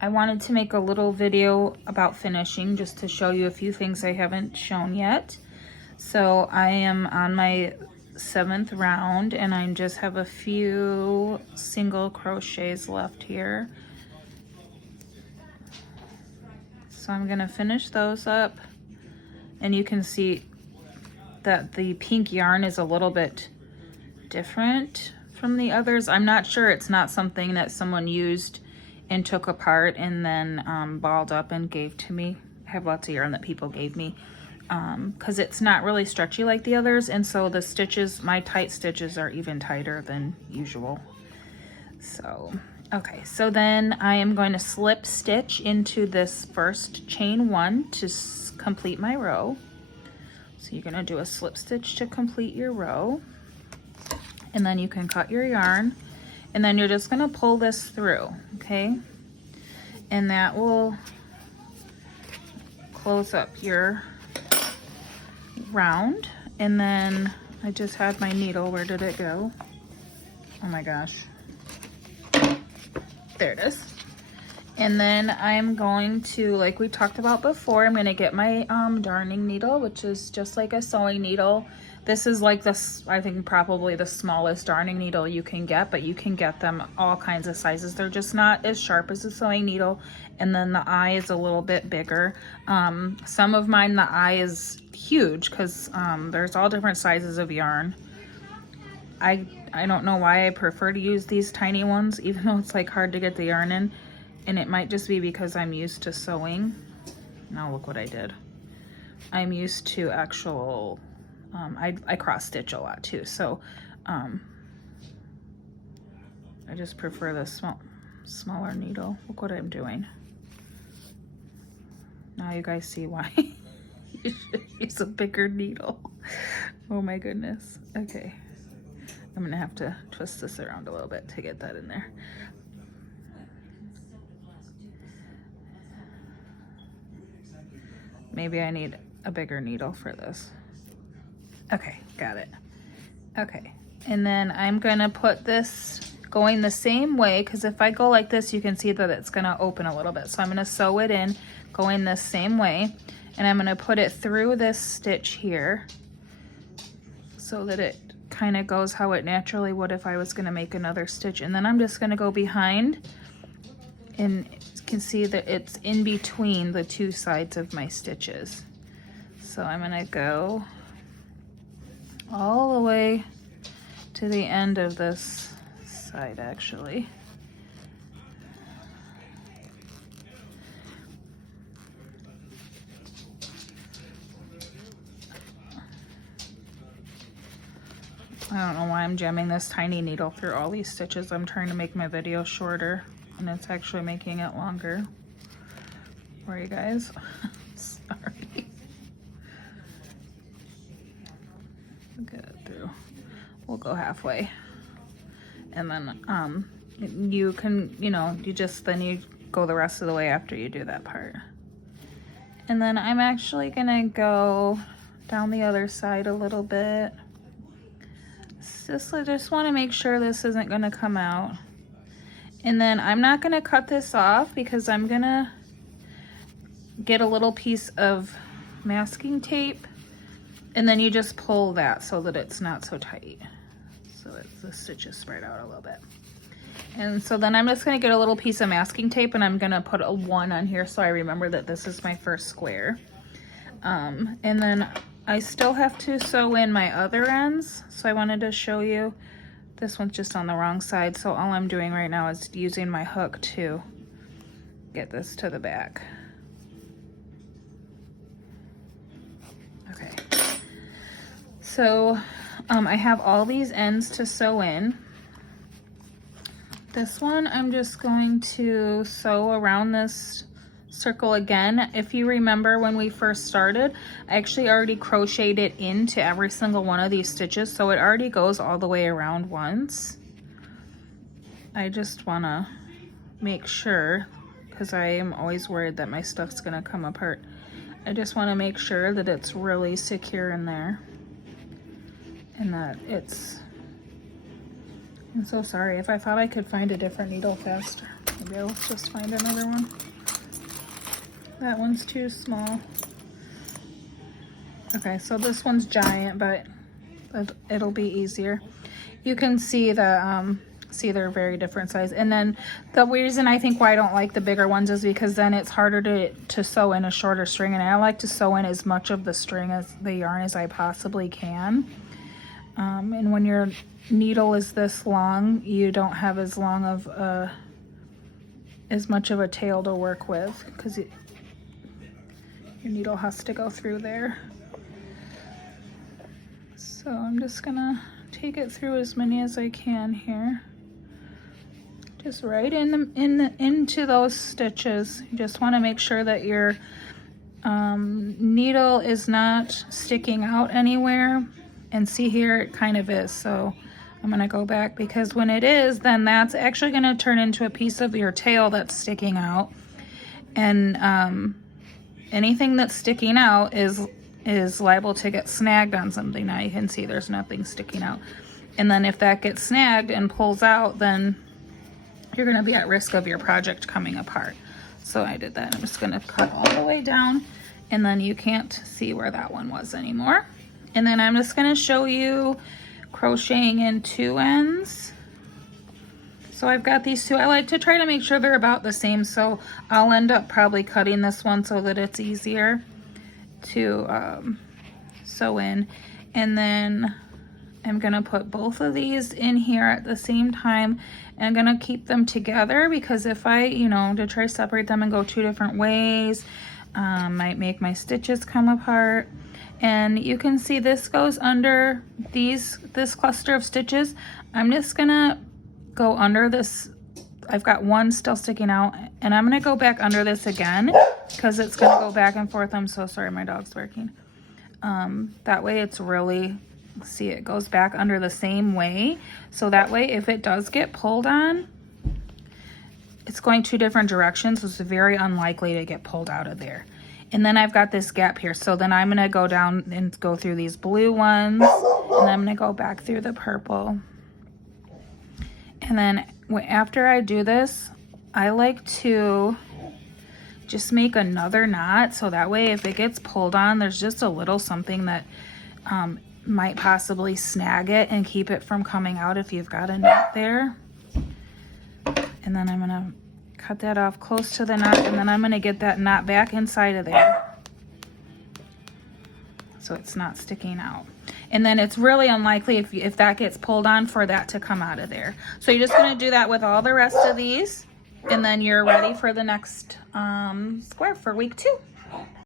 I wanted to make a little video about finishing just to show you a few things I haven't shown yet. So I am on my 7th round and I just have a few single crochets left here. So I'm gonna finish those up, and you can see that the pink yarn is a little bit different from the others. I'm not sure, it's not something that someone used and took apart and then balled up and gave to me. I have lots of yarn that people gave me because it's not really stretchy like the others, and so the stitches, my tight stitches, are even tighter than usual. So okay, so then I am going to slip stitch into this first chain 1 to complete my row. So you're going to do a slip stitch to complete your row, and then you can cut your yarn, and then you're just going to pull this through, okay? And that will close up your round. And then I just had my needle. Where did it go? Oh my gosh. There it is. And then I'm going to, like we talked about before, I'm going to get my darning needle, which is just like a sewing needle. This is like this, I think probably the smallest darning needle you can get, but you can get them all kinds of sizes. They're just not as sharp as a sewing needle. And then the eye is a little bit bigger. Some of mine, the eye is huge because there's all different sizes of yarn. I don't know why I prefer to use these tiny ones, even though it's like hard to get the yarn in. And it might just be because I'm used to sewing. Now look what I did. I'm used to actual, I cross stitch a lot too. So I just prefer the smaller needle. Look what I'm doing. Now you guys see why you should use a bigger needle. Oh my goodness. Okay. I'm gonna have to twist this around a little bit to get that in there. Maybe I need a bigger needle for this. Okay, got it. Okay, and then I'm gonna put this going the same way, because if I go like this, you can see that it's gonna open a little bit. So I'm gonna sew it in, going the same way, and I'm gonna put it through this stitch here so that it kind of goes how it naturally would if I was gonna make another stitch. And then I'm just gonna go behind, and you can see that it's in between the two sides of my stitches. So I'm gonna go all the way to the end of this side actually. I don't know why I'm jamming this tiny needle through all these stitches. I'm trying to make my video shorter, and it's actually making it longer for you guys. Sorry. Get it through. We'll go halfway. And then you can, then you go the rest of the way after you do that part. And then I'm actually gonna go down the other side a little bit. I just want to make sure this isn't going to come out. And then I'm not going to cut this off because I'm going to get a little piece of masking tape, and then you just pull that so that it's not so tight. So the stitches spread out a little bit. And so then I'm just going to get a little piece of masking tape, and I'm going to put a 1 on here so I remember that this is my first square. And then I still have to sew in my other ends, so I wanted to show you. This one's just on the wrong side, so all I'm doing right now is using my hook to get this to the back. Okay, so I have all these ends to sew in. This one I'm just going to sew around this circle again. If you remember when we first started, I actually already crocheted it into every single one of these stitches, so it already goes all the way around once. I just want to make sure, because I am always worried that my stuff's gonna come apart. I just want to make sure that it's really secure in there and that it's... I'm so sorry. If I thought I could find a different needle faster. Maybe I'll just find another one. That one's too small. Okay, so this one's giant, but it'll be easier. You can see they're very different size. And then the reason I think why I don't like the bigger ones is because then it's harder to sew in a shorter string, and I like to sew in as much of the string as the yarn as I possibly can. And when your needle is this long, you don't have as long of as much of a tail to work with, because your needle has to go through there. So I'm just gonna take it through as many as I can here. Just right into those stitches. You just want to make sure that your needle is not sticking out anywhere. And see here, it kind of is. So I'm gonna go back, because when it is, then that's actually gonna turn into a piece of your tail that's sticking out. And anything that's sticking out is liable to get snagged on something. Now you can see there's nothing sticking out. And then if that gets snagged and pulls out, then you're gonna be at risk of your project coming apart. So I did that. I'm just gonna cut all the way down, and then you can't see where that one was anymore. And then I'm just gonna show you crocheting in 2 ends. So I've got these 2. I like to try to make sure they're about the same, so I'll end up probably cutting this one so that it's easier to sew in. And then I'm gonna put both of these in here at the same time, and I'm gonna keep them together, because if I, to try to separate them and go 2 different ways, might make my stitches come apart. And you can see this goes under this cluster of stitches. I'm just gonna go under this. I've got one still sticking out, and I'm gonna go back under this again, because it's gonna go back and forth. I'm so sorry, my dog's barking. That way it's really, see, it goes back under the same way. So that way, if it does get pulled on, it's going 2 different directions. So it's very unlikely to get pulled out of there. And then I've got this gap here. So then I'm gonna go down and go through these blue ones, and I'm gonna go back through the purple. And then after I do this, I like to just make another knot. So that way, if it gets pulled on, there's just a little something that might possibly snag it and keep it from coming out if you've got a knot there. And then I'm gonna cut that off close to the knot, and then I'm gonna get that knot back inside of there so it's not sticking out. And then it's really unlikely if that gets pulled on for that to come out of there. So you're just gonna do that with all the rest of these, and then you're ready for the next square for week 2.